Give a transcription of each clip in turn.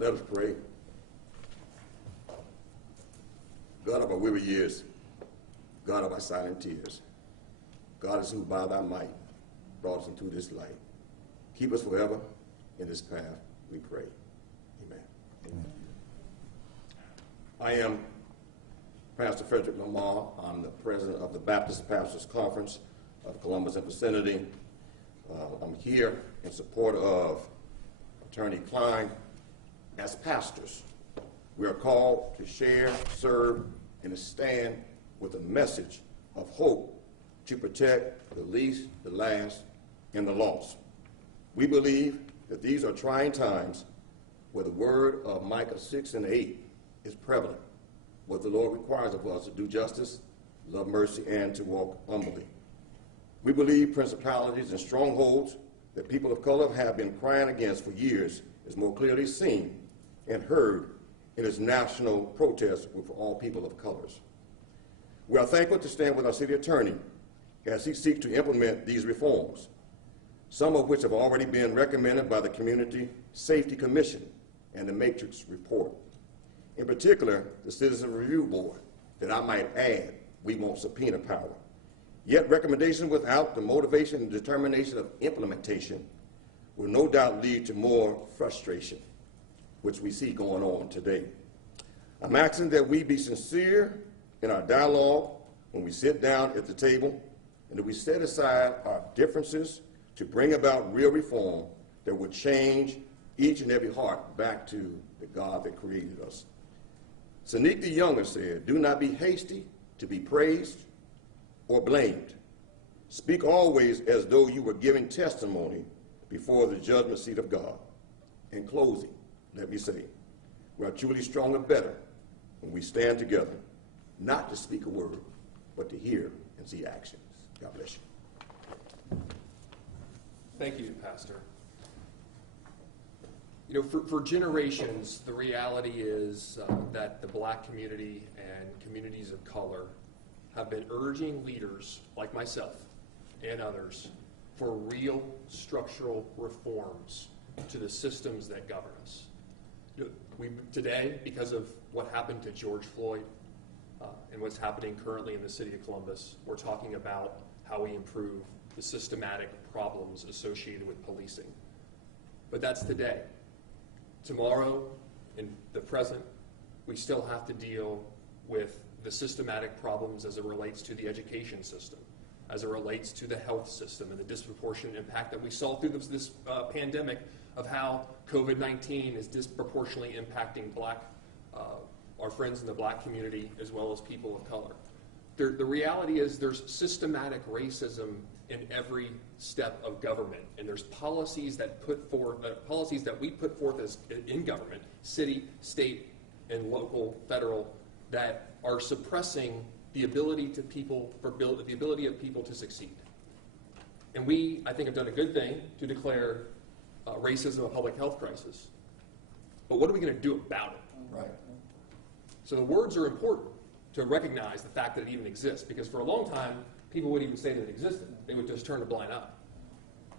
Let us pray. God of our weary years, God of our silent tears, God is who by thy might brought us into this light. Keep us forever in this path, we pray. Amen. Amen. I am Pastor Frederick LaMarr. I'm the president of the Baptist Pastors Conference of Columbus and vicinity. I'm here in support of Attorney Klein. As pastors, we are called to share, serve, and to stand with a message of hope to protect the least, the last, and the lost. We believe that these are trying times where the word of Micah 6:8 is prevalent, what the Lord requires of us to do justice, love mercy, and to walk humbly. We believe principalities and strongholds that people of color have been crying against for years is more clearly seen and heard in its national protest for all people of colors. We are thankful to stand with our city attorney as he seeks to implement these reforms, some of which have already been recommended by the Community Safety Commission and the Matrix Report. In particular, the Citizen Review Board, that I might add, we want subpoena power. Yet recommendations without the motivation and determination of implementation will no doubt lead to more frustration, which we see going on today. I'm asking that we be sincere in our dialogue when we sit down at the table, and that we set aside our differences to bring about real reform that would change each and every heart back to the God that created us. Sanique the Younger said, "Do not be hasty to be praised or blamed. Speak always as though you were giving testimony before the judgment seat of God." In closing, let me say, we are truly stronger and better when we stand together, not to speak a word, but to hear and see actions. God bless you. Thank you, Pastor. You know, for generations, the reality is that the black community and communities of color have been urging leaders like myself and others for real structural reforms to the systems that govern us. Today, because of what happened to George Floyd and what's happening currently in the city of Columbus, we're talking about how we improve the systematic problems associated with policing. But that's today. Tomorrow, in the present, we still have to deal with the systematic problems as it relates to the education system, as it relates to the health system, and the disproportionate impact that we saw through this pandemic of how COVID-19 is disproportionately impacting our friends in the black community as well as people of color. The reality is there's systematic racism in every step of government, and there's policies that we put forth as in government, city, state, and local, federal, that are suppressing the ability of people to succeed. And we, I think, have done a good thing to declare racism a public health crisis. But what are we going to do about it? Right. So the words are important to recognize the fact that it even exists, because for a long time, people wouldn't even say that it existed. They would just turn a blind eye.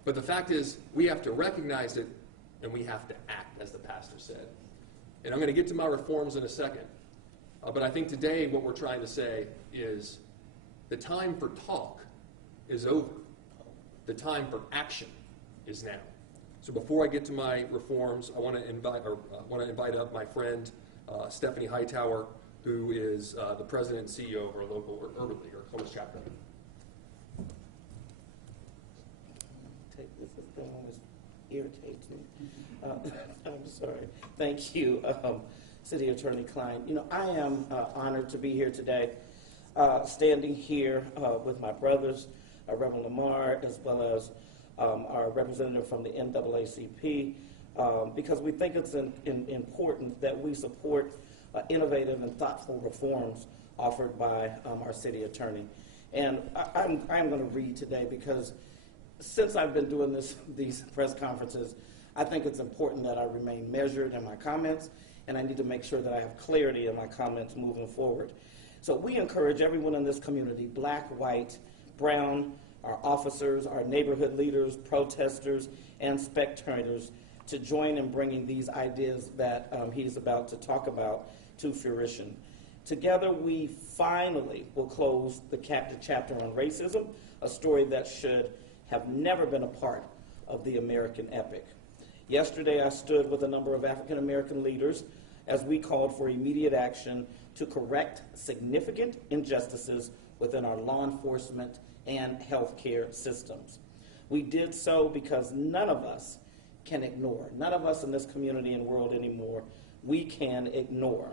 But the fact is, we have to recognize it, and we have to act, as the pastor said. And I'm going to get to my reforms in a second. But I think today what we're trying to say is the time for talk is over. The time for action is now. So before I get to my reforms, I want to invite up my friend Stephanie Hightower, who is the president and CEO of our local Urban League, or Columbus chapter. This is the one that irritates me. I'm sorry. Thank you, City Attorney Klein. You know, I am honored to be here today, standing here with my brothers, Reverend LaMarr, as well as our representative from the NAACCP, because we think it's important that we support innovative and thoughtful reforms offered by our city attorney. And I'm going to read today because since I've been doing these press conferences, I think it's important that I remain measured in my comments, and I need to make sure that I have clarity in my comments moving forward. So we encourage everyone in this community, black, white, brown, our officers, our neighborhood leaders, protesters, and spectators, to join in bringing these ideas that he's about to talk about to fruition. Together, we finally will close the chapter on racism, a story that should have never been a part of the American epic. Yesterday, I stood with a number of African American leaders as we called for immediate action to correct significant injustices within our law enforcement and healthcare systems. We did so because none of us can ignore, none of us in this community and world anymore, we can ignore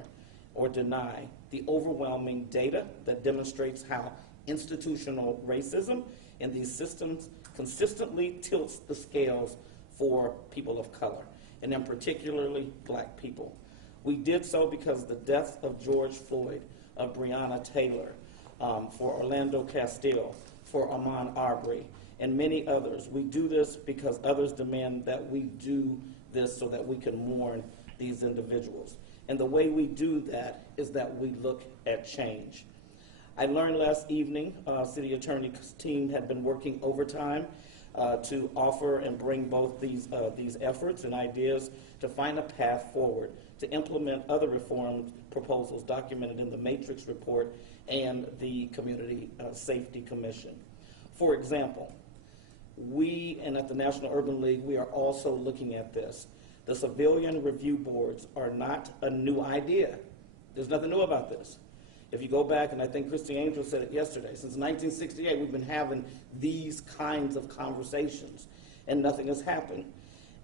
or deny the overwhelming data that demonstrates how institutional racism in these systems consistently tilts the scales for people of color, and then particularly black people. We did so because the deaths of George Floyd, of Breonna Taylor, for Orlando Castile, for Ahmaud Arbery, and many others. We do this because others demand that we do this so that we can mourn these individuals. And the way we do that is that we look at change. I learned last evening, City Attorney's team had been working overtime to offer and bring both these efforts and ideas to find a path forward to implement other reform proposals documented in the Matrix Report and the Community Safety Commission. For example, we, and at the National Urban League, we are also looking at this. The civilian review boards are not a new idea. There's nothing new about this. If you go back, and I think Christy Angel said it yesterday, since 1968, we've been having these kinds of conversations, and nothing has happened.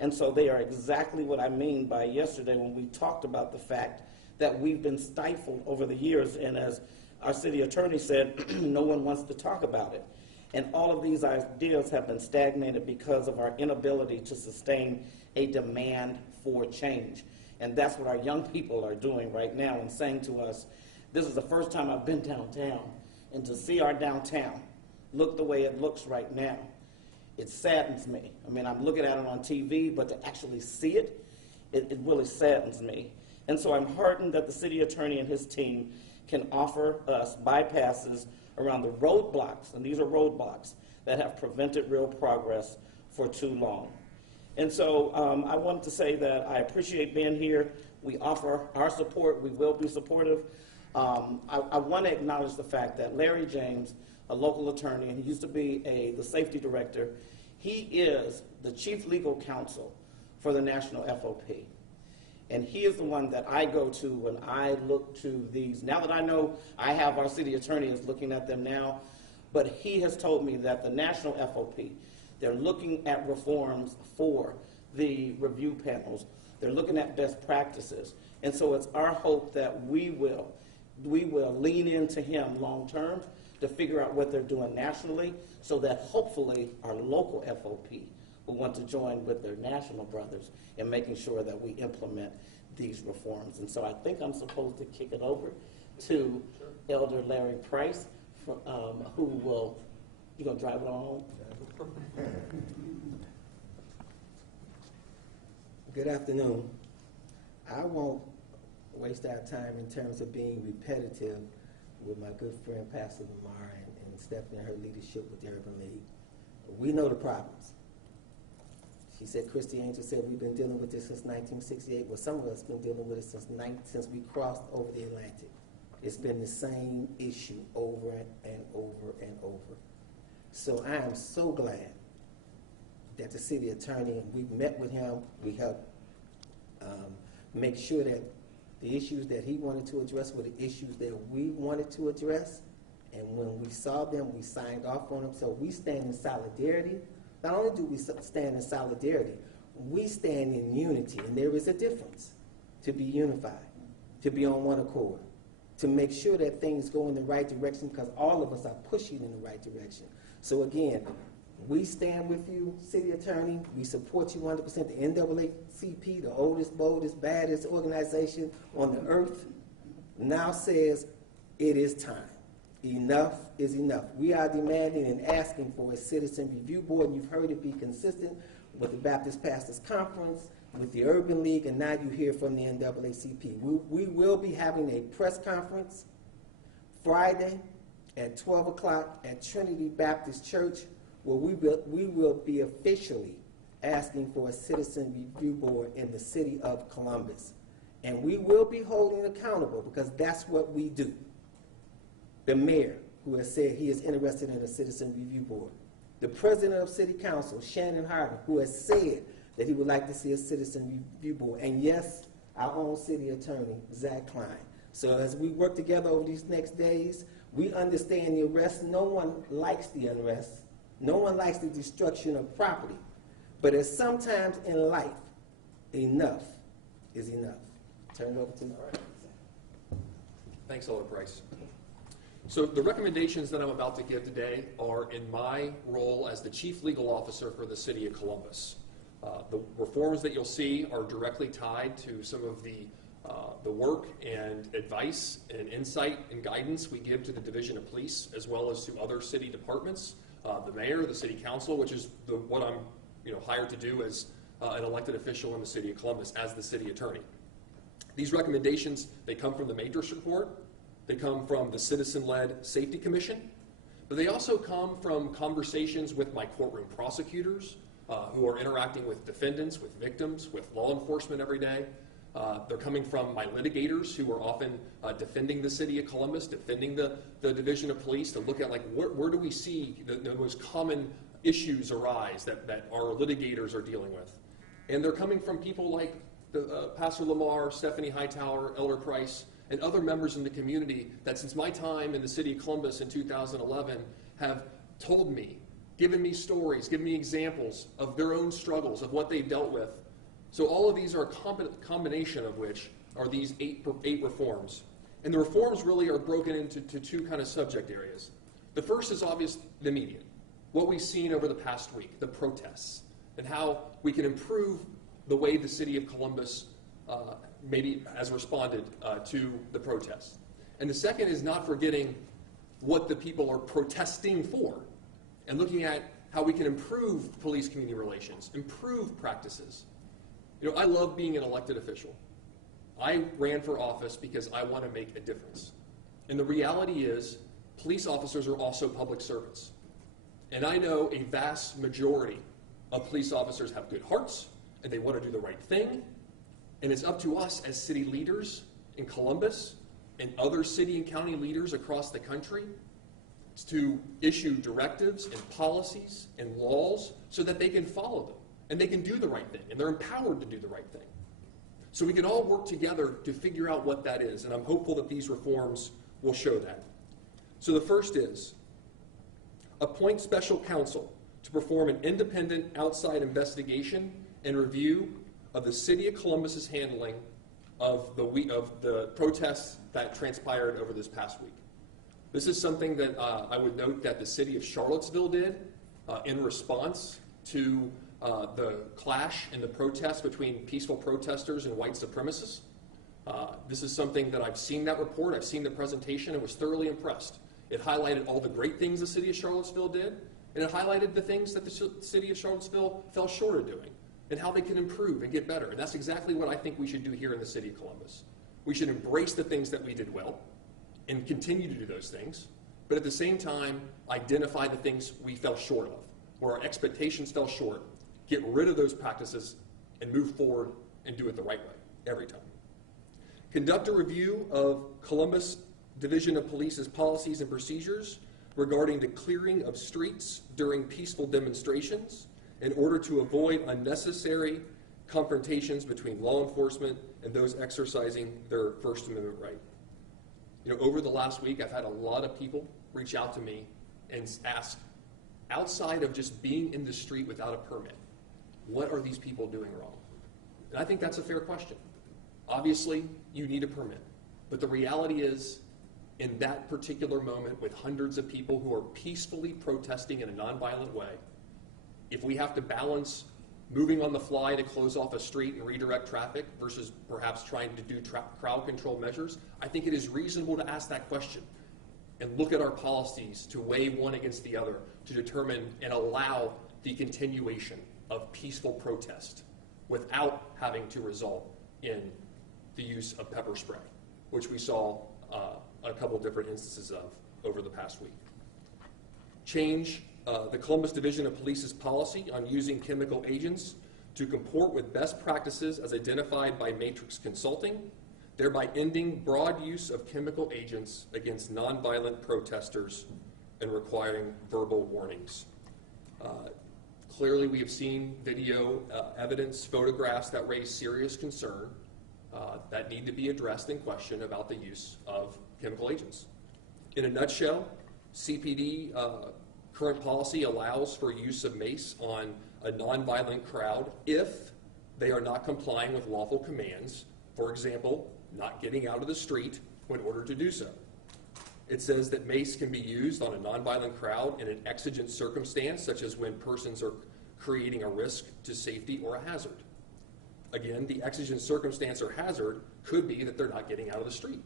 And so they are exactly what I mean by yesterday when we talked about the fact that we've been stifled over the years, and as our city attorney said, no one wants to talk about it. And all of these ideas have been stagnated because of our inability to sustain a demand for change. And that's what our young people are doing right now and saying to us, this is the first time I've been downtown, and to see our downtown look the way it looks right now, it saddens me. I mean, I'm looking at it on TV, but to actually see it, it really saddens me. And so I'm heartened that the city attorney and his team can offer us bypasses around the roadblocks, and these are roadblocks, that have prevented real progress for too long. And so I wanted to say that I appreciate being here. We offer our support. We will be supportive. I want to acknowledge the fact that Larry James, a local attorney, and he used to be the safety director, he is the chief legal counsel for the National FOP. And he is the one that I go to when I look to these. Now that I know I have our city attorney is looking at them now, but he has told me that the National FOP, they're looking at reforms for the review panels. They're looking at best practices. And so it's our hope that we will lean into him long term to figure out what they're doing nationally so that hopefully our local FOP will want to join with their national brothers in making sure that we implement these reforms. And so I think I'm supposed to kick it over to Elder Larry Price, who will, you gonna drive it on home? Good afternoon. I won't waste our time in terms of being repetitive with my good friend Pastor LaMarr and Stephanie and her leadership with the Urban League. We know the problems. She said, Christy Angel said, we've been dealing with this since 1968. Well, some of us have been dealing with it since we crossed over the Atlantic. It's been the same issue over and over and over. So I am so glad that the city attorney, and we've met with him, we helped make sure that the issues that he wanted to address were the issues that we wanted to address. And when we saw them, we signed off on them. So we stand in solidarity. Not only do we stand in solidarity, we stand in unity. And there is a difference to be unified, to be on one accord, to make sure that things go in the right direction, because all of us are pushing in the right direction. So again, we stand with you, city attorney. We support you 100%. The NAACCP, the oldest, boldest, baddest organization on the earth, now says it is time. Enough is enough. We are demanding and asking for a citizen review board, and you've heard it be consistent with the Baptist Pastors Conference, with the Urban League, and now you hear from the NAACP. We will be having a press conference Friday at 12 o'clock at Trinity Baptist Church, where we will be officially asking for a citizen review board in the city of Columbus. And we will be holding accountable because that's what we do. The mayor, who has said he is interested in a citizen review board. The president of city council, Shannon Harden, who has said that he would like to see a citizen review board. And yes, our own city attorney, Zach Klein. So as we work together over these next days, we understand the arrest. No one likes the unrest. No one likes the destruction of property. But as sometimes in life, enough is enough. Turn it over to you. Thanks, Alder Price. So the recommendations that I'm about to give today are in my role as the Chief Legal Officer for the City of Columbus. The reforms that you'll see are directly tied to some of the work and advice and insight and guidance we give to the Division of Police as well as to other city departments, the mayor, the city council, which is what I'm hired to do as an elected official in the City of Columbus as the city attorney. These recommendations, they come from the Madras report, they come from the Citizen-Led Safety Commission, but they also come from conversations with my courtroom prosecutors who are interacting with defendants, with victims, with law enforcement every day. They're coming from my litigators who are often defending the City of Columbus, defending the Division of Police to look at where do we see the most common issues arise that our litigators are dealing with. And they're coming from people like Pastor LaMarr, Stephanie Hightower, Elder Price, and other members in the community that since my time in the City of Columbus in 2011 have told me, given me stories, given me examples of their own struggles, of what they've dealt with. So all of these are a combination of which are these eight reforms. And the reforms really are broken into two kind of subject areas. The first is obvious, the immediate. What we've seen over the past week, the protests, and how we can improve the way the City of Columbus maybe has responded to the protests. And the second is not forgetting what the people are protesting for and looking at how we can improve police-community relations, improve practices. I love being an elected official. I ran for office because I want to make a difference. And the reality is, police officers are also public servants. And I know a vast majority of police officers have good hearts, and they want to do the right thing. And it's up to us as city leaders in Columbus and other city and county leaders across the country to issue directives and policies and laws so that they can follow them and they can do the right thing and they're empowered to do the right thing. So we can all work together to figure out what that is, and I'm hopeful that these reforms will show that. So the first is appoint special counsel to perform an independent outside investigation and review of the City of Columbus's handling of the protests that transpired over this past week. This is something that I would note that the City of Charlottesville did in response to the clash and the protests between peaceful protesters and white supremacists. This is something that I've seen that report, I've seen the presentation, and was thoroughly impressed. It highlighted all the great things the City of Charlottesville did, and it highlighted the things that the City of Charlottesville fell short of doing, and how they can improve and get better. And that's exactly what I think we should do here in the City of Columbus. We should embrace the things that we did well and continue to do those things, but at the same time, identify the things we fell short of, where our expectations fell short, get rid of those practices, and move forward and do it the right way, every time. Conduct a review of Columbus Division of Police's policies and procedures regarding the clearing of streets during peaceful demonstrations in order to avoid unnecessary confrontations between law enforcement and those exercising their First Amendment right. Over the last week, I've had a lot of people reach out to me and ask, outside of just being in the street without a permit, what are these people doing wrong? And I think that's a fair question. Obviously, you need a permit. But the reality is, in that particular moment with hundreds of people who are peacefully protesting in a nonviolent way, if we have to balance moving on the fly to close off a street and redirect traffic versus perhaps trying to do crowd control measures, I think it is reasonable to ask that question and look at our policies to weigh one against the other to determine and allow the continuation of peaceful protest without having to result in the use of pepper spray, which we saw a couple different instances of over the past week. Change The Columbus Division of Police's policy on using chemical agents to comport with best practices as identified by Matrix Consulting, thereby ending broad use of chemical agents against nonviolent protesters and requiring verbal warnings. Clearly, we have seen video evidence, photographs that raise serious concern that need to be addressed and questioned about the use of chemical agents. In a nutshell, CPD current policy allows for use of mace on a nonviolent crowd if they are not complying with lawful commands, for example, not getting out of the street when ordered to do so. It says that mace can be used on a nonviolent crowd in an exigent circumstance, such as when persons are creating a risk to safety or a hazard. Again, the exigent circumstance or hazard could be that they're not getting out of the street.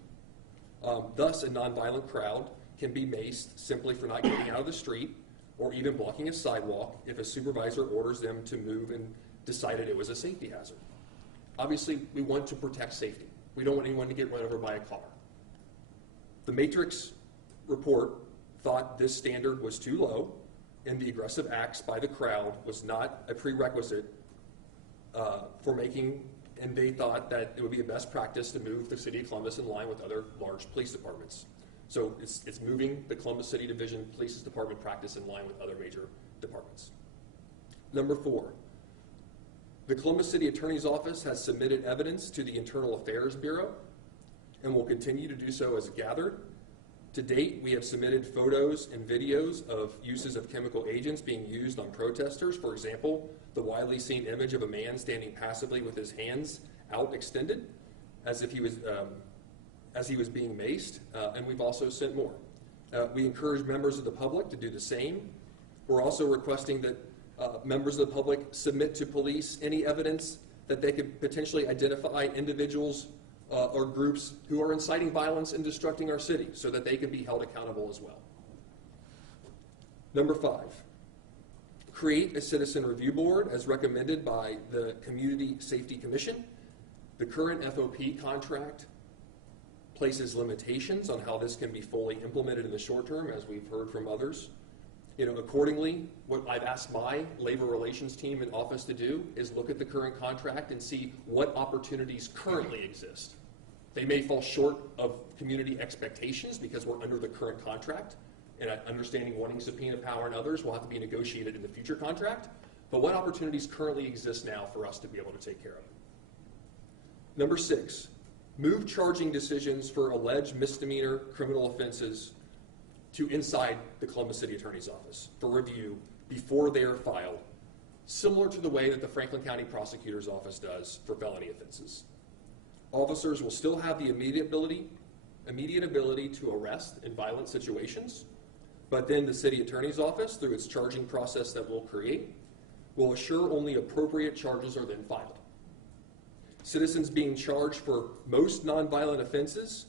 Thus, a nonviolent crowd can be maced simply for not getting out of the street or even blocking a sidewalk if a supervisor orders them to move and decided it was a safety hazard. Obviously, we want to protect safety. We don't want anyone to get run over by a car. The Matrix report thought this standard was too low and the aggressive acts by the crowd was not a prerequisite for making, and they thought that it would be a best practice to move the City of Columbus in line with other large police departments. So it's moving the Columbus City Division Police's department practice in line with other major departments. Number 4, the Columbus City Attorney's Office has submitted evidence to the Internal Affairs Bureau and will continue to do so as gathered. To date, we have submitted photos and videos of uses of chemical agents being used on protesters. For example, the widely seen image of a man standing passively with his hands out extended as if he was being maced, and we've also sent more. We encourage members of the public to do the same. We're also requesting that members of the public submit to police any evidence that they could potentially identify individuals or groups who are inciting violence and destructing our city so that they can be held accountable as well. Number 5, create a citizen review board as recommended by the Community Safety Commission. The current FOP contract places limitations on how this can be fully implemented in the short term, as we've heard from others. Accordingly, what I've asked my labor relations team in office to do is look at the current contract and see what opportunities currently exist. They may fall short of community expectations because we're under the current contract, and understanding wanting subpoena power and others will have to be negotiated in the future contract, but what opportunities currently exist now for us to be able to take care of? Number 6, move charging decisions for alleged misdemeanor criminal offenses to inside the Columbus City Attorney's Office for review before they are filed, similar to the way that the Franklin County Prosecutor's Office does for felony offenses. Officers will still have the immediate ability to arrest in violent situations, but then the City Attorney's Office, through its charging process that we'll create, will assure only appropriate charges are then filed. Citizens being charged for most nonviolent offenses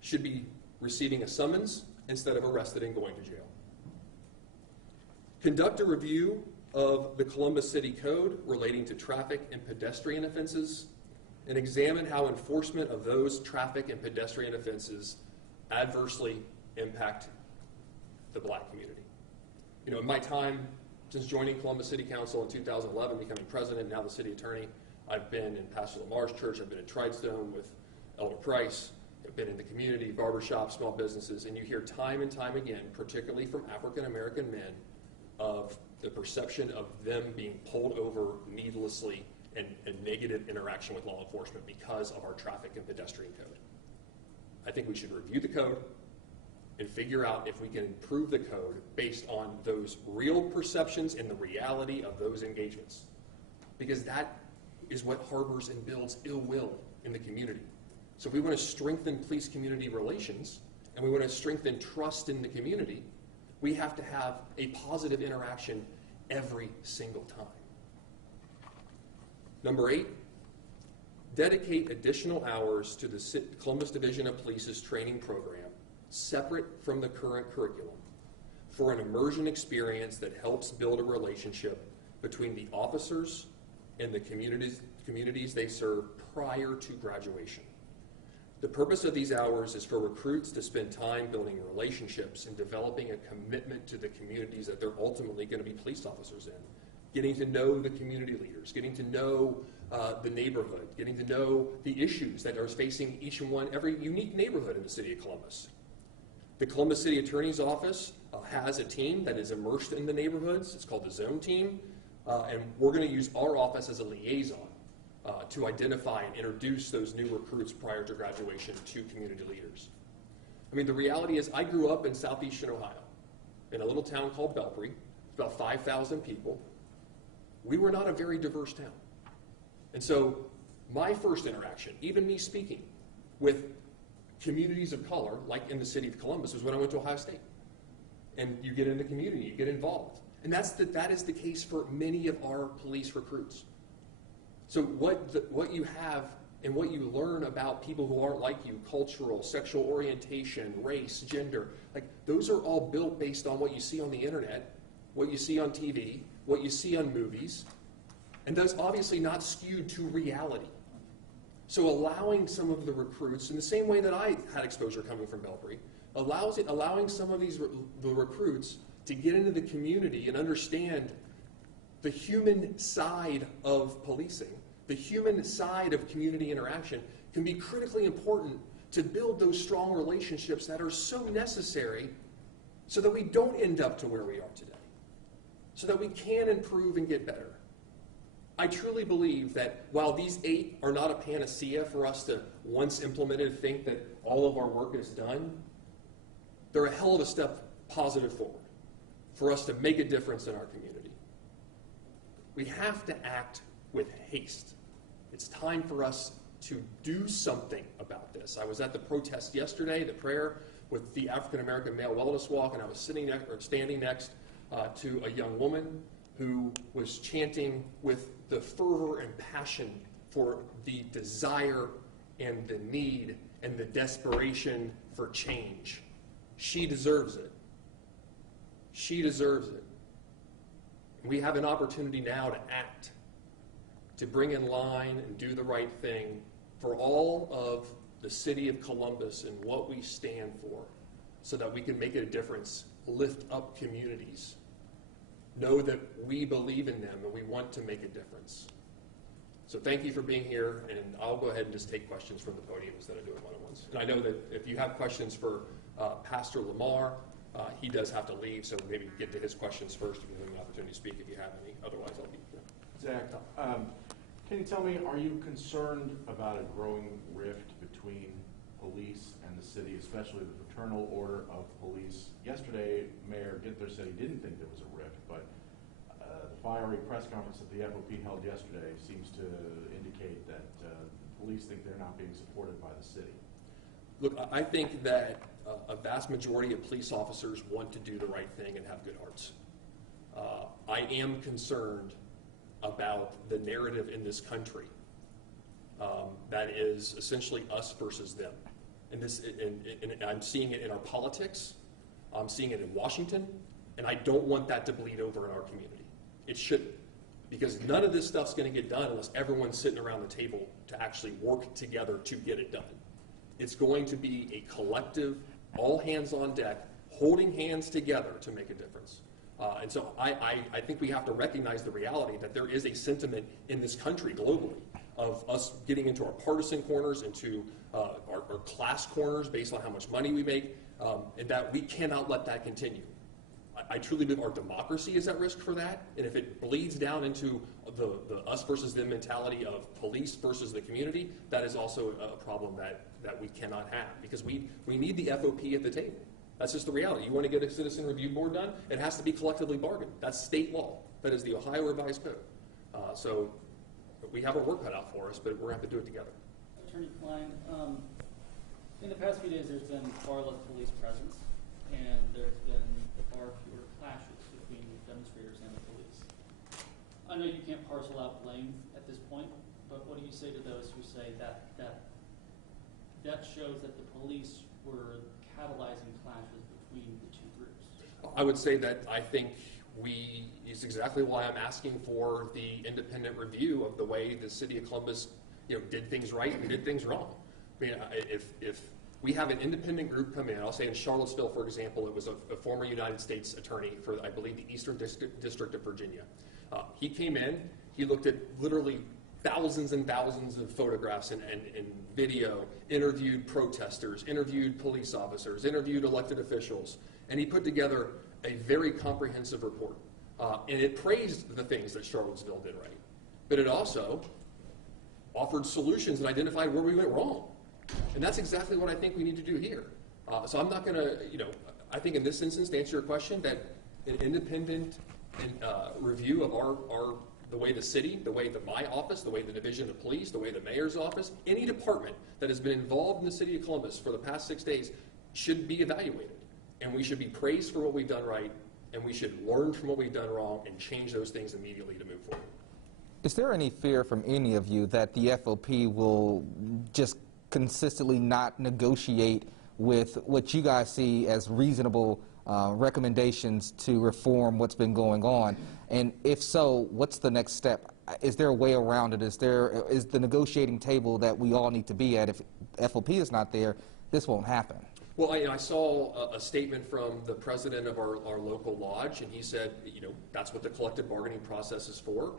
should be receiving a summons instead of arrested and going to jail. Conduct a review of the Columbus City Code relating to traffic and pedestrian offenses and examine how enforcement of those traffic and pedestrian offenses adversely impact the Black community. In my time since joining Columbus City Council in 2011, becoming president, now the city attorney, I've been in Pastor LaMarr's church, I've been in Tridestone with Elder Price, I've been in the community, barbershops, small businesses, and you hear time and time again, particularly from African American men, of the perception of them being pulled over needlessly and negative interaction with law enforcement because of our traffic and pedestrian code. I think we should review the code and figure out if we can improve the code based on those real perceptions and the reality of those engagements. Because that is what harbors and builds ill will in the community. So if we want to strengthen police-community relations and we want to strengthen trust in the community, we have to have a positive interaction every single time. Number 8, dedicate additional hours to the Columbus Division of Police's training program, separate from the current curriculum, for an immersion experience that helps build a relationship between the officers and the communities they serve prior to graduation. The purpose of these hours is for recruits to spend time building relationships and developing a commitment to the communities that they're ultimately going to be police officers in. Getting to know the community leaders, getting to know the neighborhood, getting to know the issues that are facing every unique neighborhood in the city of Columbus. The Columbus City Attorney's Office has a team that is immersed in the neighborhoods. It's called the Zone Team, and we're going to use our office as a liaison to identify and introduce those new recruits prior to graduation to community leaders. I mean, the reality is I grew up in southeastern Ohio in a little town called Belpre. It's about 5,000 people. We were not a very diverse town. And so my first interaction, even me speaking with communities of color, like in the city of Columbus, was when I went to Ohio State. And you get in the community, you get involved. And that is the case for many of our police recruits. So what you have and what you learn about people who aren't like you, cultural, sexual orientation, race, gender, like those are all built based on what you see on the internet, what you see on TV, what you see on movies, and those obviously not skewed to reality. So allowing some of the recruits, in the same way that I had exposure coming from Belpre, allowing some of the recruits to get into the community and understand the human side of policing, the human side of community interaction, can be critically important to build those strong relationships that are so necessary so that we don't end up to where we are today, so that we can improve and get better. I truly believe that while these 8 are not a panacea for us to, once implemented, think that all of our work is done, they're a hell of a step positive forward for us to make a difference in our community. We have to act with haste. It's time for us to do something about this. I was at the protest yesterday, the prayer with the African American Male Wellness Walk, and I was standing next to a young woman who was chanting with the fervor and passion for the desire and the need and the desperation for change. She deserves it. She deserves it. We have an opportunity now to act, to bring in line and do the right thing for all of the city of Columbus and what we stand for, so that we can make a difference, lift up communities, know that we believe in them and we want to make a difference. So thank you for being here, and I'll go ahead and just take questions from the podium instead of doing one-on-ones. And I know that if you have questions for Pastor LaMarr, he does have to leave, so maybe get to his questions first to give him an opportunity to speak if you have any. Otherwise, I'll be here. Zach, can you tell me, are you concerned about a growing rift between police and the city, especially the Fraternal Order of Police? Yesterday, Mayor Ginther said he didn't think there was a rift, but the fiery press conference that the FOP held yesterday seems to indicate that the police think they're not being supported by the city. Look, I think that a vast majority of police officers want to do the right thing and have good hearts. I am concerned about the narrative in this country that is essentially us versus them. And I'm seeing it in our politics, I'm seeing it in Washington, and I don't want that to bleed over in our community. It shouldn't, because none of this stuff's going to get done unless everyone's sitting around the table to actually work together to get it done. It's going to be a collective, all hands on deck, holding hands together to make a difference. And so I think we have to recognize the reality that there is a sentiment in this country globally of us getting into our partisan corners, into our class corners based on how much money we make, and that we cannot let that continue. I truly believe our democracy is at risk for that, and if it bleeds down into the us versus them mentality of police versus the community, that is also a problem that we cannot have, because we need the FOP at the table. That's just the reality. You want to get a citizen review board done, it has to be collectively bargained. That's state law. That is the Ohio Revised Code. So we have our work cut out for us, but we're going to have to do it together. Attorney Klein, in the past few days there's been far less police presence, and there's been far fewer clashes between demonstrators and the police. I know you can't parcel out blame at this point, but what do you say to those who say that shows that the police were catalyzing clashes between the two groups? I would say that I think is exactly why I'm asking for the independent review of the way the city of Columbus did things right and did things wrong. I mean, if we have an independent group come in, I'll say in Charlottesville, for example, it was a former United States attorney for, I believe, the Eastern District of Virginia. He came in, he looked at literally thousands and thousands of photographs and video, interviewed protesters, interviewed police officers, interviewed elected officials, and he put together a very comprehensive report. And it praised the things that Charlottesville did right. But it also offered solutions and identified where we went wrong. And that's exactly what I think we need to do here. So I'm not going to, I think in this instance, to answer your question, that an independent review of the way the city, the way that my office, the way the division of police, the way the mayor's office, any department that has been involved in the city of Columbus for the past 6 days should be evaluated. And we should be praised for what we've done right, and we should learn from what we've done wrong and change those things immediately to move forward. Is there any fear from any of you that the FOP will just consistently not negotiate with what you guys see as reasonable recommendations to reform what's been going on? And if so, what's the next step? Is there a way around it? Is the negotiating table that we all need to be at? If FOP is not there, this won't happen. Well, I saw a statement from the president of our local lodge, and he said, that's what the collective bargaining process is for.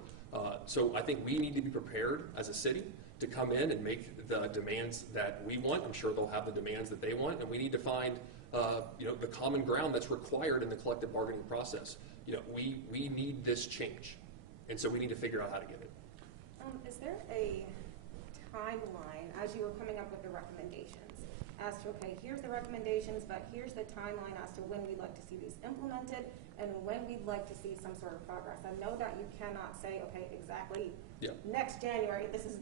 So I think we need to be prepared as a city to come in and make the demands that we want. I'm sure they'll have the demands that they want, and we need to find the common ground that's required in the collective bargaining process. We need this change, and so we need to figure out how to get it. Is there a timeline as you were coming up with the recommendations as to, okay, here's the recommendations, but here's the timeline as to when we'd like to see these implemented and when we'd like to see some sort of progress? I know that you cannot say, okay, exactly next January, this is,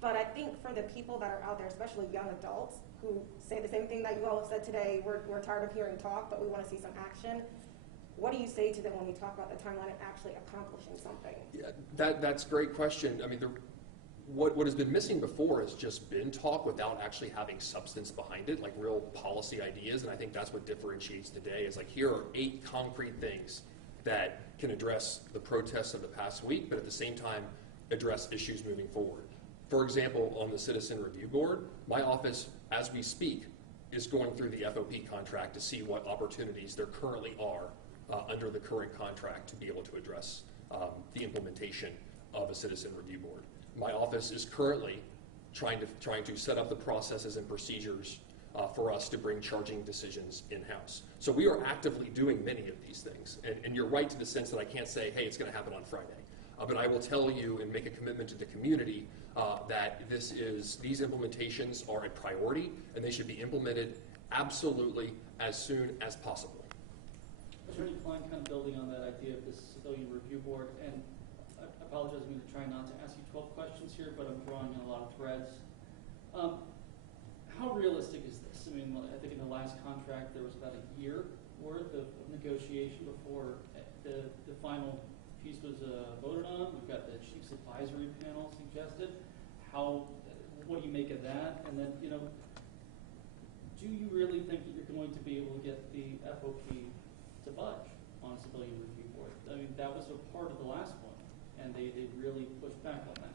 but I think for the people that are out there, especially young adults who say the same thing that you all have said today, we're tired of hearing talk, but we want to see some action. What do you say to them when we talk about the timeline and actually accomplishing something? Yeah, that's a great question. I mean, what has been missing before has just been talk without actually having substance behind it, like real policy ideas, and I think that's what differentiates today is like, here are 8 concrete things that can address the protests of the past week, but at the same time address issues moving forward. For example, on the Citizen Review Board, my office, as we speak, is going through the FOP contract to see what opportunities there currently are under the current contract to be able to address the implementation of a Citizen Review Board. My office is currently trying to set up the processes and procedures for us to bring charging decisions in-house. So we are actively doing many of these things. And you're right to the sense that I can't say, hey, it's going to happen on Friday. But I will tell you and make a commitment to the community that these implementations are a priority and they should be implemented absolutely as soon as possible. Attorney Klein, kind of building on that idea of this civilian review board, and I apologize, I'm going to try not to ask you 12 questions here, but I'm drawing in a lot of threads. How realistic is this? I mean, I think in the last contract there was about a year worth of negotiation before the final piece was voted on. We've got the Chiefs Advisory Panel suggested. What do you make of that? And then, do you really think that you're going to be able to get the FOP to budge on a civilian review board? I mean, that was a part of the last one, and they really pushed back on that.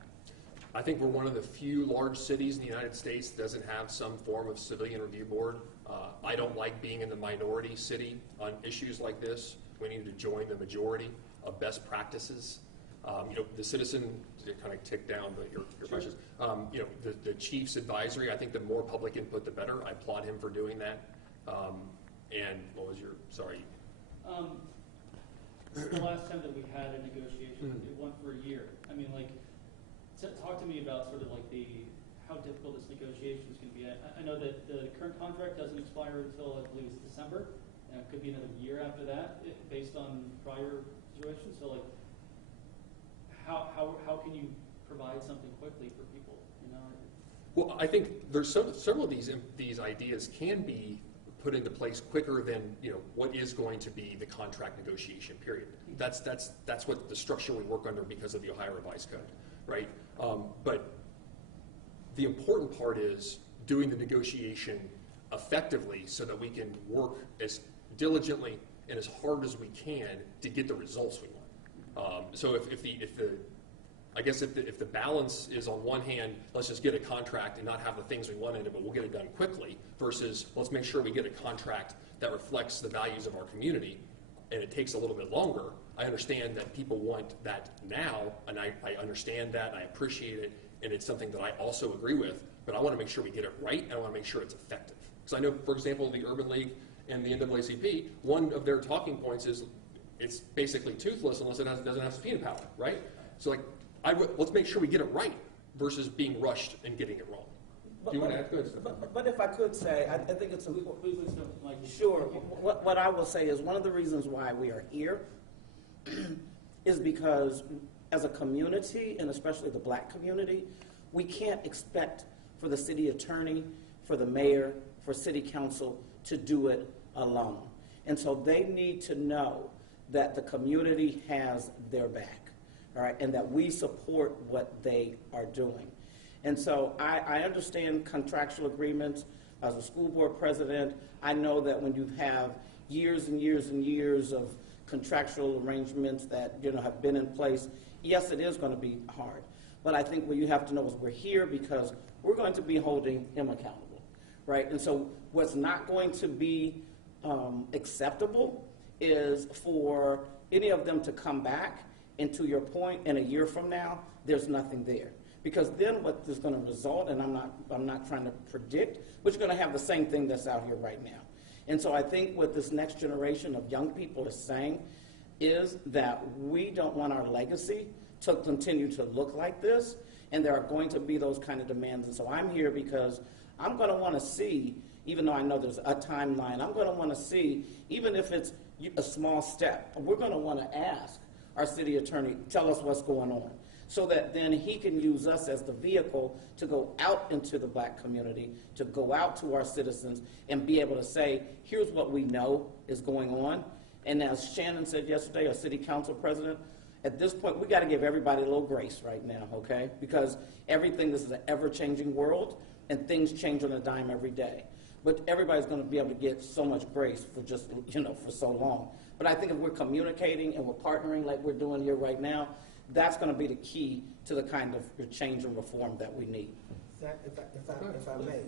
I think we're one of the few large cities in the United States that doesn't have some form of civilian review board. I don't like being in the minority city on issues like this. We need to join the majority of best practices. The citizen, to kind of tick down your questions, the Chiefs Advisory, I think the more public input, the better. I applaud him for doing that. And what was sorry? The last time that we had a negotiation, it went for a year. I mean, talk to me about sort of like how difficult this negotiation is going to be. I know that the current contract doesn't expire until, I believe it's December, and it could be another year after that, based on prior situations. So, how can you provide something quickly for people? Well, I think there's several of these ideas can be put into place quicker than what is going to be the contract negotiation period. That's what the structure we work under because of the Ohio Revised Code, right? But the important part is doing the negotiation effectively so that we can work as diligently and as hard as we can to get the results we want. So if the I guess if the balance is on one hand, let's just get a contract and not have the things we want in it, but we'll get it done quickly, versus let's make sure we get a contract that reflects the values of our community, and it takes a little bit longer. I understand that people want that now, and I understand that, and I appreciate it, and it's something that I also agree with, but I want to make sure we get it right, and I want to make sure it's effective. Because I know, for example, the Urban League and the NAACP, one of their talking points is it's basically toothless unless it doesn't have subpoena power, right? So like, let's make sure we get it right versus being rushed and getting it wrong. Do you want to add? Go ahead, Stephen. But if I could say, I think it's a sure. What I will say is one of the reasons why we are here is because as a community, and especially the black community, we can't expect for the city attorney, for the mayor, for city council to do it alone. And so they need to know that the community has their back, all right, and that we support what they are doing. And so I understand contractual agreements. As a school board president, I know that when you have years and years and years of contractual arrangements that have been in place, yes, it is going to be hard. But I think what you have to know is we're here because we're going to be holding him accountable, right? And so what's not going to be acceptable is for any of them to come back, and to your point, in a year from now, there's nothing there. Because then what is going to result, and I'm not trying to predict, but you're going to have the same thing that's out here right now. And so I think what this next generation of young people is saying is that we don't want our legacy to continue to look like this, and there are going to be those kind of demands. And so I'm here because I'm going to want to see, even though I know there's a timeline, I'm going to want to see, even if it's a small step, we're going to want to ask our city attorney, tell us what's going on, so that then he can use us as the vehicle to go out into the black community, to go out to our citizens and be able to say, here's what we know is going on. And as Shannon said yesterday, our city council president, at this point, we got to give everybody a little grace right now, okay? Because this is an ever-changing world, and things change on a dime every day. But everybody's going to be able to get so much grace for just, for so long. But I think if we're communicating and we're partnering like we're doing here right now, that's going to be the key to the kind of change and reform that we need. Zach, if I may,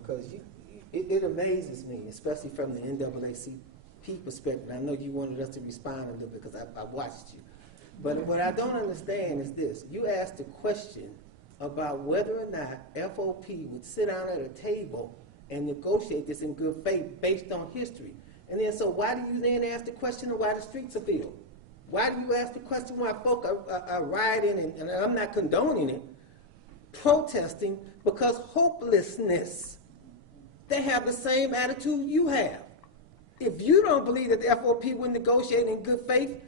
because it amazes me, especially from the NAACP perspective. I know you wanted us to respond a little bit because I watched you. But what I don't understand is this. You asked a question about whether or not FOP would sit down at a table and negotiate this in good faith based on history. And then, so why do you then ask the question of why the streets are filled? Why do you ask the question why folk are rioting, and I'm not condoning it, protesting because hopelessness? They have the same attitude you have. If you don't believe that the FOP will negotiate in good faith,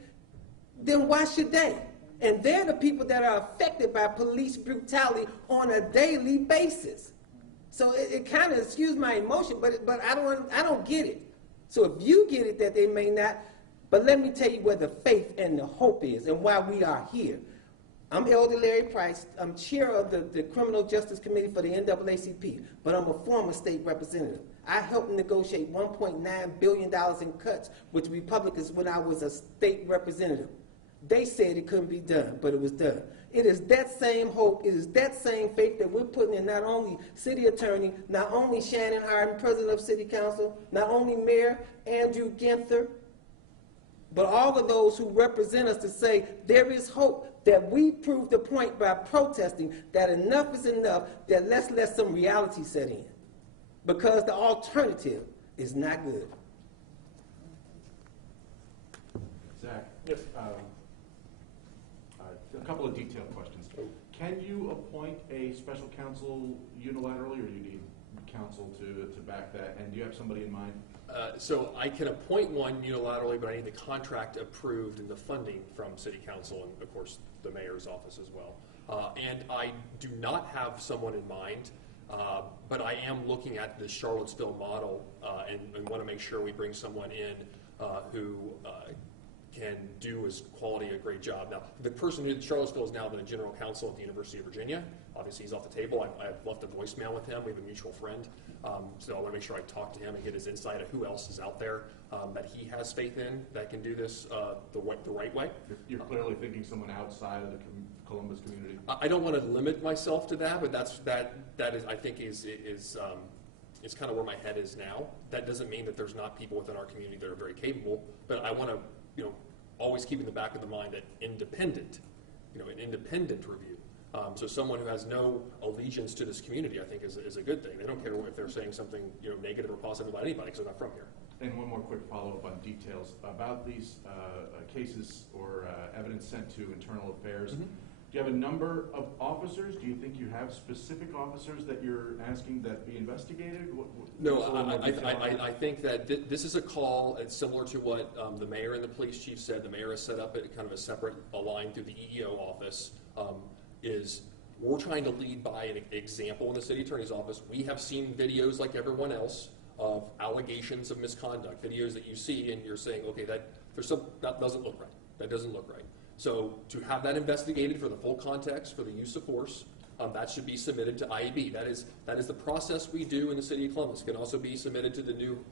then why should they? And they're the people that are affected by police brutality on a daily basis. So it kind of, excuse my emotion, but I don't get it. So if you get it that they may not, but let me tell you where the faith and the hope is and why we are here. I'm Elder Larry Price. I'm chair of the Criminal Justice Committee for the NAACP, but I'm a former state representative. I helped negotiate $1.9 billion in cuts with Republicans when I was a state representative. They said it couldn't be done, but it was done. It is that same hope, it is that same faith that we're putting in not only city attorney, not only Shannon Harden, president of city council, not only Mayor Andrew Ginther, but all of those who represent us to say there is hope, that we prove the point by protesting that enough is enough, that let's let some reality set in. Because the alternative is not good. Zach? Yes. A couple of detailed questions. Can you appoint a special counsel unilaterally, or do you need counsel to back that? And do you have somebody in mind? So I can appoint one unilaterally, but I need the contract approved and the funding from City Council and, of course, the mayor's office as well. And I do not have someone in mind, but I am looking at the Charlottesville model and want to make sure we bring someone in who can do as quality a great job. Now, the person who Charlottesville is now the general counsel at the University of Virginia. Obviously, he's off the table. I've left a voicemail with him. We have a mutual friend. So I want to make sure I talk to him and get his insight of who else is out there that he has faith in that can do this the right way. You're clearly thinking someone outside of the Columbus community? I don't want to limit myself to that, but that is I think is kind of where my head is now. That doesn't mean that there's not people within our community that are very capable, but I want to, always keep in the back of the mind that an independent review. So someone who has no allegiance to this community, I think, is a good thing. They don't care if they're saying something negative or positive about anybody because they're not from here. And one more quick follow-up on details about these cases or evidence sent to Internal Affairs. Mm-hmm. Do you have a number of officers? Do you think you have specific officers that you're asking that be investigated? No, I think that this is a call. It's similar to what the mayor and the police chief said. The mayor has set up kind of a separate line through the EEO office. We're trying to lead by an example in the city attorney's office. We have seen videos like everyone else of allegations of misconduct, videos that you see and you're saying, okay, that doesn't look right. That doesn't look right. So to have that investigated for the full context, for the use of force, that should be submitted to IEB. That is the process we do in the city of Columbus. It can also be submitted to the new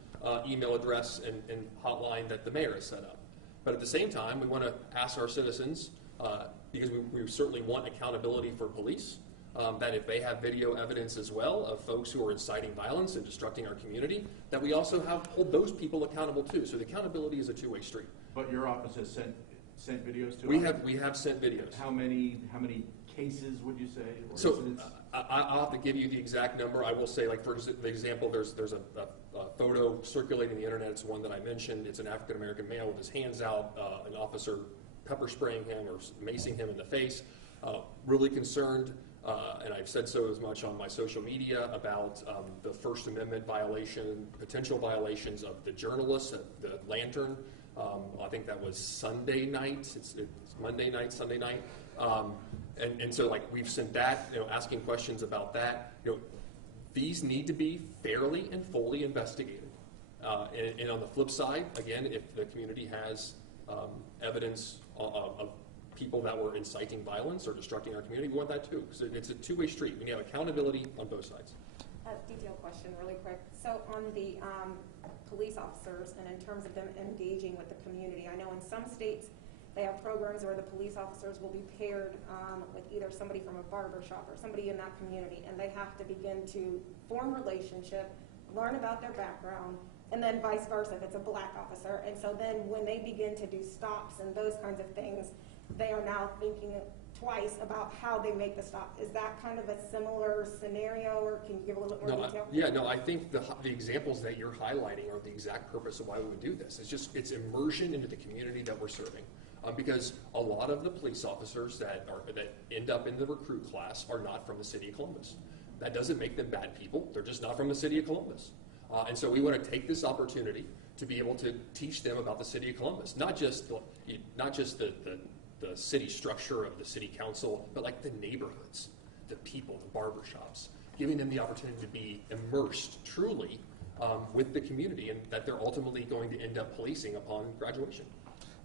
email address and hotline that the mayor has set up. But at the same time, we want to ask our citizens, because we certainly want accountability for police, that if they have video evidence as well of folks who are inciting violence and destructing our community, that we also hold those people accountable too. So the accountability is a two-way street. But your office has sent videos to us? We have sent videos. How many cases would you say? Or So incidents? I'll have to give you the exact number. I will say, like for example, there's a photo circulating the internet. It's one that I mentioned. It's an African American male with his hands out, an officer pepper spraying him or macing him in the face. Really concerned, and I've said so as much on my social media about the First Amendment violation, potential violations of the journalists at the Lantern. I think that was Sunday night. It's Monday night, Sunday night. And so like we've sent that, asking questions about that. These need to be fairly and fully investigated. And on the flip side, again, if the community has evidence of people that were inciting violence or destructing our community, we want that too. Because it's a two-way street. We need to have accountability on both sides. Detailed question really quick. So on the police officers and in terms of them engaging with the community, I know in some states they have programs where the police officers will be paired with either somebody from a barber shop or somebody in that community, and they have to begin to form relationship, learn about their background, and then vice versa if it's a black officer. And so then when they begin to do stops and those kinds of things, they are now thinking twice about how they make the stop. Is that kind of a similar scenario, or can you give a little bit more detail? I think the examples that you're highlighting are the exact purpose of why we would do this. It's immersion into the community that we're serving. Because a lot of the police officers that end up in the recruit class are not from the city of Columbus. That doesn't make them bad people. They're just not from the city of Columbus. And so we want to take this opportunity to be able to teach them about the city of Columbus, not just the city structure of the city council, but like the neighborhoods, the people, the barbershops, giving them the opportunity to be immersed truly with the community, and that they're ultimately going to end up policing upon graduation.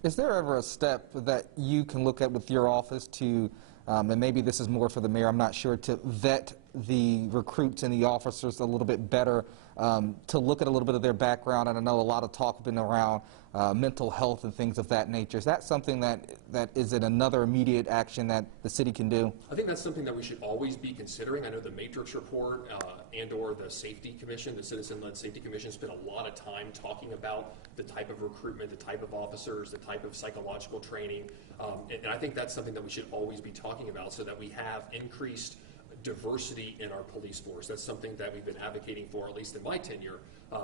Is there ever a step that you can look at with your office to, and maybe this is more for the mayor, I'm not sure, to vet the recruits and the officers a little bit better, to look at a little bit of their background? And I know a lot of talk has been around mental health and things of that nature. Is that something that is another immediate action that the city can do? I think that's something that we should always be considering. I know the Matrix report and or the Safety Commission, the Citizen-Led Safety Commission, spent a lot of time talking about the type of recruitment, the type of officers, the type of psychological training. And I think that's something that we should always be talking about so that we have increased diversity in our police force. That's something that we've been advocating for, at least in my tenure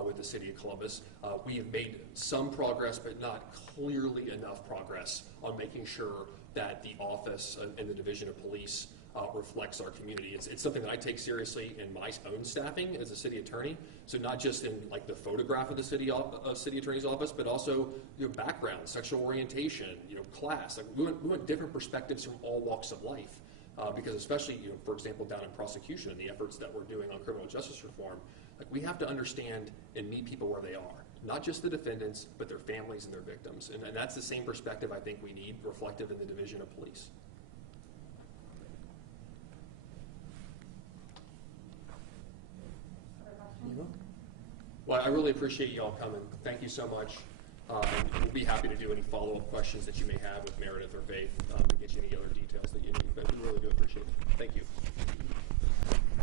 with the City of Columbus. We have made some progress, but not clearly enough progress on making sure that the office and the Division of Police reflects our community. It's something that I take seriously in my own staffing as a city attorney. So not just in like the photograph of the city attorney's office, but also background, sexual orientation, class. Like we want different perspectives from all walks of life. Because especially, for example, down in prosecution and the efforts that we're doing on criminal justice reform, we have to understand and meet people where they are, not just the defendants, but their families and their victims. And that's the same perspective I think we need reflective in the Division of Police. Well, I really appreciate you all coming. Thank you so much. We'll be happy to do any follow-up questions that you may have with Meredith or Faith to get you any other details that you need. But we really do appreciate it. Thank you.